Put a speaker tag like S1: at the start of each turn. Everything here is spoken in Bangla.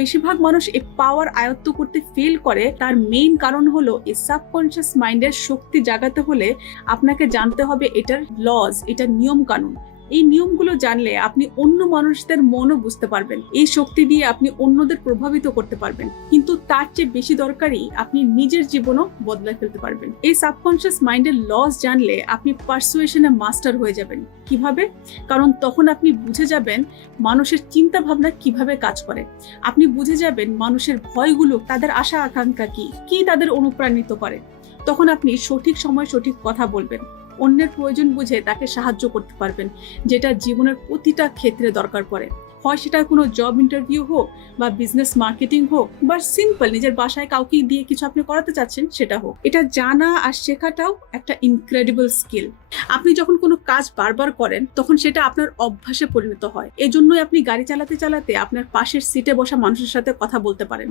S1: বেশিরভাগ মানুষ এই পাওয়ার আয়ত্ত করতে ফেল করে, তার মেইন কারণ হলো এই সাবকনশিয়াস মাইন্ডের শক্তি জাগাতে হলে আপনাকে জানতে হবে এটার লজ এটার নিয়ম কানুন এই নিয়মগুলো জানলে আপনি অন্য মানুষদের মনও বুঝতে পারবেন। এই শক্তি দিয়ে আপনি অন্যদের প্রভাবিত করতে পারবেন। কিন্তু তার চেয়ে বেশি দরকারি আপনি নিজের জীবনও বদলায় ফেলতে পারবেন। এই সাবকনশিয়াস মাইন্ডের লস জানলে আপনি পার্সুয়েশনে মাস্টার হয়ে যাবেন। কীভাবে? কারণ তখন আপনি বুঝে যাবেন মানুষের চিন্তা ভাবনা কীভাবে কাজ করে। আপনি বুঝে যাবেন মানুষের ভয়গুলো, তাদের আশা আকাঙ্ক্ষা কি কি তাদের অনুপ্রাণিত করে। তখন আপনি সঠিক সময় সঠিক কথা বলবেন। অন্যের প্রয়োজন বুঝে তাকে সাহায্য করতে পারবেন, যেটা জীবনের প্রতিটা ক্ষেত্রে দরকার পড়ে। হয় সেটা কোনো জব ইন্টারভিউ হোক বা বিজনেস মার্কেটিং হোক বা সিম্পল নিজের বাসায় কাউকে দিয়ে কিছু আপনি করাতে চাচ্ছেন, সেটা হোক। এটা জানা আর শেখাটাও একটা ইনক্রেডিবল স্কিল আপনি যখন কোনো কাজ বারবার করেন, তখন সেটা আপনার অভ্যাসে পরিণত হয়। এজন্যই আপনি গাড়ি চালাতে চালাতে আপনার পাশের সিটে বসা মানুষের সাথে কথা বলতে পারেন।